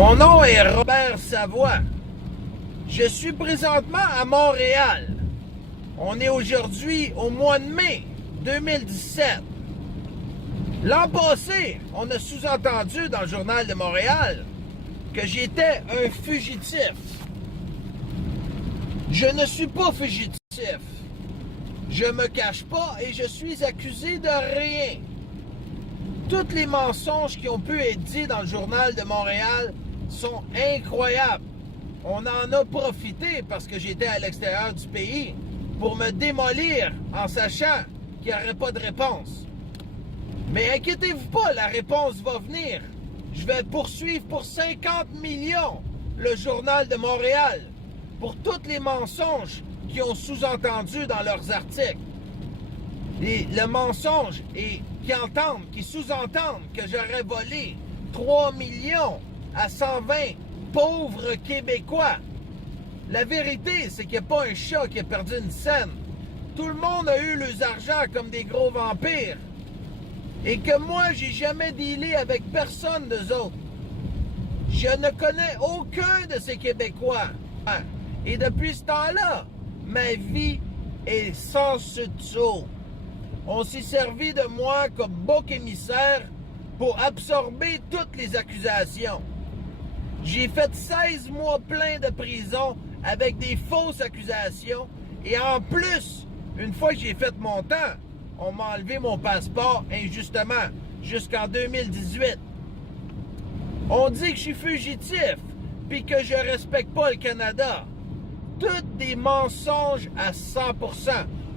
Mon nom est Robert Savoie. Je suis présentement à Montréal. On est aujourd'hui au mois de mai 2017. L'an passé, on a sous-entendu dans le Journal de Montréal que j'étais un fugitif. Je ne suis pas fugitif. Je me cache pas et je suis accusé de rien. Tous les mensonges qui ont pu être dits dans le Journal de Montréal sont incroyables. On en a profité parce que j'étais à l'extérieur du pays pour me démolir en sachant qu'il n'y aurait pas de réponse. Mais inquiétez-vous pas, la réponse va venir. Je vais poursuivre pour 50 millions le Journal de Montréal pour tous les mensonges qu'ils ont sous-entendus dans leurs articles. Et le mensonge et qui sous-entendent que j'aurais volé 3 millions à 120 pauvres Québécois. La vérité, c'est qu'il n'y a pas un chat qui a perdu une scène. Tout le monde a eu leurs argent comme des gros vampires. Et que moi, j'ai jamais dealé avec personne d'eux autres. Je ne connais aucun de ces Québécois. Et depuis ce temps-là, ma vie est sans dessous. On s'est servi de moi comme bouc émissaire pour absorber toutes les accusations. J'ai fait 16 mois pleins de prison avec des fausses accusations. Et en plus, une fois que j'ai fait mon temps, on m'a enlevé mon passeport injustement jusqu'en 2018. On dit que je suis fugitif puis que je respecte pas le Canada. Tous des mensonges à 100%.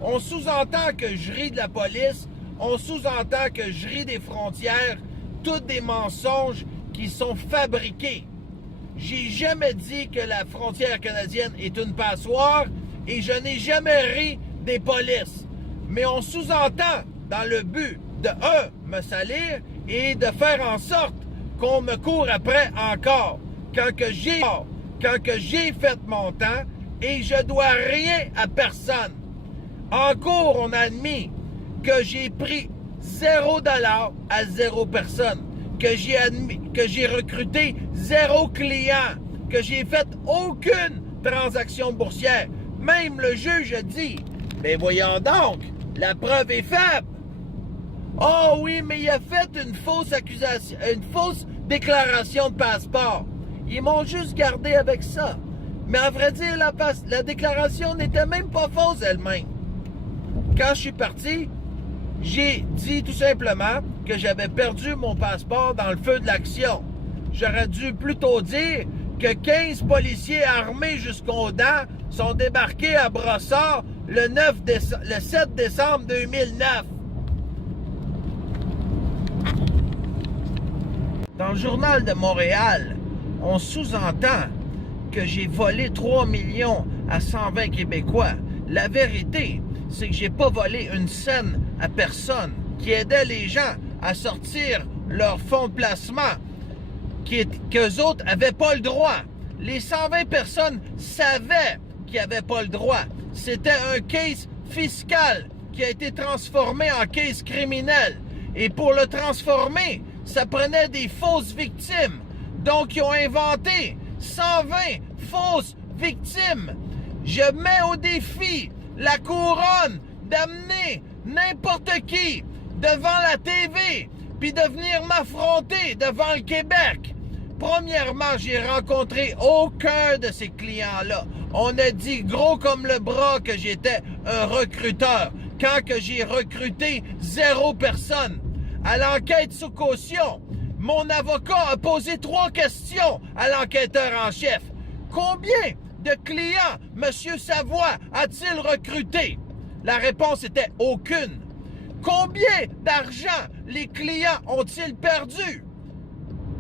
On sous-entend que je ris de la police, on sous-entend que je ris des frontières, tous des mensonges qui sont fabriqués. J'ai jamais dit que la frontière canadienne est une passoire et je n'ai jamais ri des polices. Mais on sous-entend dans le but de, me salir et de faire en sorte qu'on me court après encore. Quand que j'ai fait mon temps et je dois rien à personne. En cours, on a admis que j'ai pris 0 $ à 0 personne, que j'ai recruté 0 client, que j'ai fait aucune transaction boursière. Même le juge a dit, mais voyons donc, la preuve est faible. Oh oui, mais il a fait une fausse déclaration de passeport. Ils m'ont juste gardé avec ça. Mais à vrai dire, la déclaration n'était même pas fausse elle-même. Quand je suis parti, j'ai dit tout simplement que j'avais perdu mon passeport dans le feu de l'action. J'aurais dû plutôt dire que 15 policiers armés jusqu'aux dents sont débarqués à Brossard le 7 décembre 2009. Dans le Journal de Montréal, on sous-entend que j'ai volé 3 millions à 120 Québécois. La vérité, c'est que j'ai pas volé une scène à personne, qui aidait les gens à sortir leurs fonds de placement, qu'eux autres n'avaient pas le droit. Les 120 personnes savaient qu'ils n'avaient pas le droit. C'était un case fiscal qui a été transformé en case criminel. Et pour le transformer, ça prenait des fausses victimes. Donc, ils ont inventé 120 fausses victimes. Je mets au défi la couronne d'amener n'importe qui devant la TV puis de venir m'affronter devant le Québec. Premièrement, j'ai rencontré aucun de ces clients-là. On a dit gros comme le bras que j'étais un recruteur. Quand que j'ai recruté 0 personne. À l'enquête sous caution, mon avocat a posé 3 questions à l'enquêteur en chef. Combien de clients M. Savoie a-t-il recruté? La réponse était aucune. Combien d'argent les clients ont-ils perdu?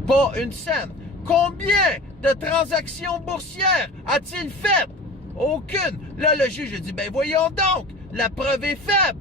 Pas une scène. Combien de transactions boursières a-t-il fait? Aucune. Là, le juge a dit, ben voyons donc, la preuve est faible.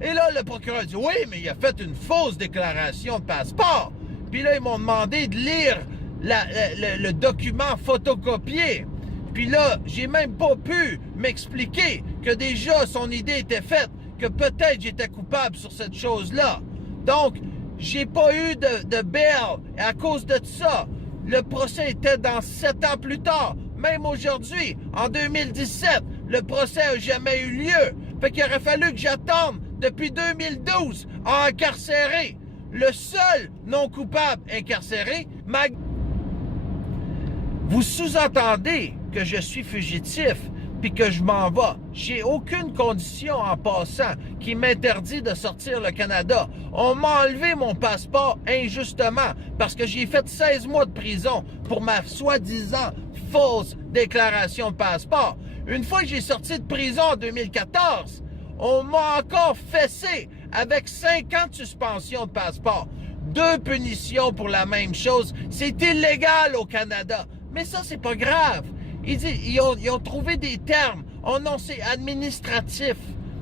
Et là, le procureur dit, oui, mais il a fait une fausse déclaration de passeport. Puis là, ils m'ont demandé de lire le document photocopié. Puis là, j'ai même pas pu m'expliquer que déjà son idée était faite, que peut-être j'étais coupable sur cette chose-là. Donc, j'ai pas eu de bail à cause de ça. Le procès était dans 7 ans plus tard. Même aujourd'hui, en 2017, le procès n'a jamais eu lieu. Fait qu'il aurait fallu que j'attende depuis 2012 à incarcérer le seul non coupable incarcéré. Vous sous-entendez que je suis fugitif puis que je m'en vais. J'ai aucune condition en passant qui m'interdit de sortir le Canada. On m'a enlevé mon passeport injustement parce que j'ai fait 16 mois de prison pour ma soi-disant fausse déclaration de passeport. Une fois que j'ai sorti de prison en 2014, on m'a encore fessé avec 5 ans de suspension de passeport. 2 punitions pour la même chose. C'est illégal au Canada. Mais ça, c'est pas grave. Ils ont trouvé des termes. Oh non, c'est administratif.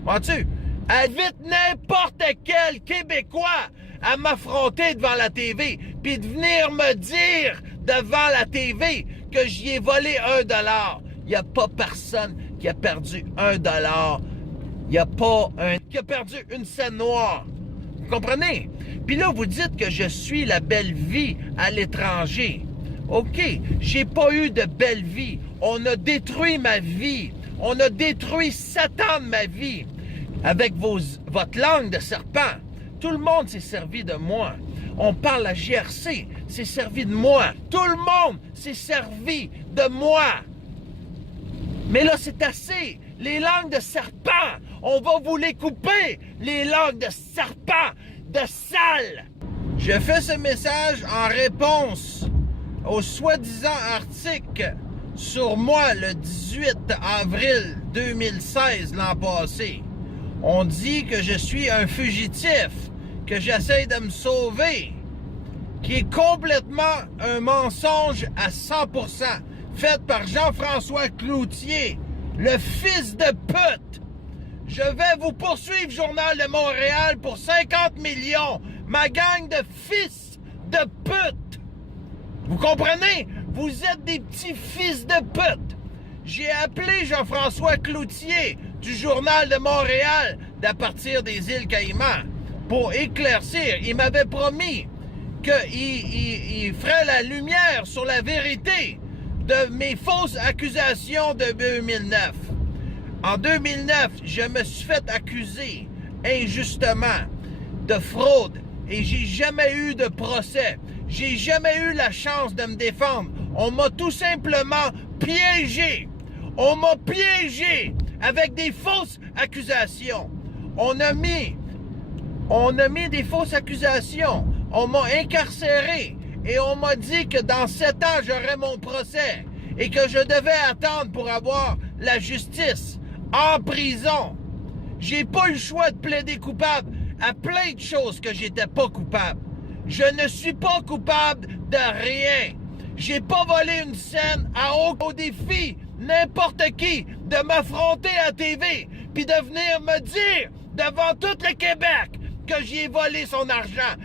Vois-tu? Invite n'importe quel Québécois à m'affronter devant la TV puis de venir me dire devant la TV que j'y ai volé $1. Il n'y a pas personne qui a perdu $1. Il n'y a pas un qui a perdu une scène noire. Vous comprenez? Puis là, vous dites que je suis la belle vie à l'étranger. OK, j'ai pas eu de belle vie. On a détruit ma vie. On a détruit 7 ans de ma vie. Avec votre langue de serpent. Tout le monde s'est servi de moi. On parle à GRC, s'est servi de moi. Tout le monde s'est servi de moi. Mais là, c'est assez. Les langues de serpent, on va vous les couper. Les langues de serpent, de sale. Je fais ce message en réponse au soi-disant article sur moi le 18 avril 2016, l'an passé. On dit que je suis un fugitif, que j'essaie de me sauver, qui est complètement un mensonge à 100%, fait par Jean-François Cloutier, le fils de pute. Je vais vous poursuivre, Journal de Montréal, pour 50 millions, ma gang de fils de pute. Vous comprenez? Vous êtes des petits fils de pute. J'ai appelé Jean-François Cloutier du Journal de Montréal d'à partir des îles Caïmans pour éclaircir. Il m'avait promis qu'il ferait la lumière sur la vérité de mes fausses accusations de 2009. En 2009, je me suis fait accuser injustement de fraude et j'ai jamais eu de procès. J'ai jamais eu la chance de me défendre. On m'a tout simplement piégé. On m'a piégé avec des fausses accusations. On a mis des fausses accusations. On m'a incarcéré et on m'a dit que dans 7 ans, j'aurais mon procès et que je devais attendre pour avoir la justice en prison. J'ai pas eu le choix de plaider coupable à plein de choses que j'étais pas coupable. Je ne suis pas coupable de rien. J'ai pas volé une scène au défi n'importe qui de m'affronter à TV puis de venir me dire devant tout le Québec que j'y ai volé son argent.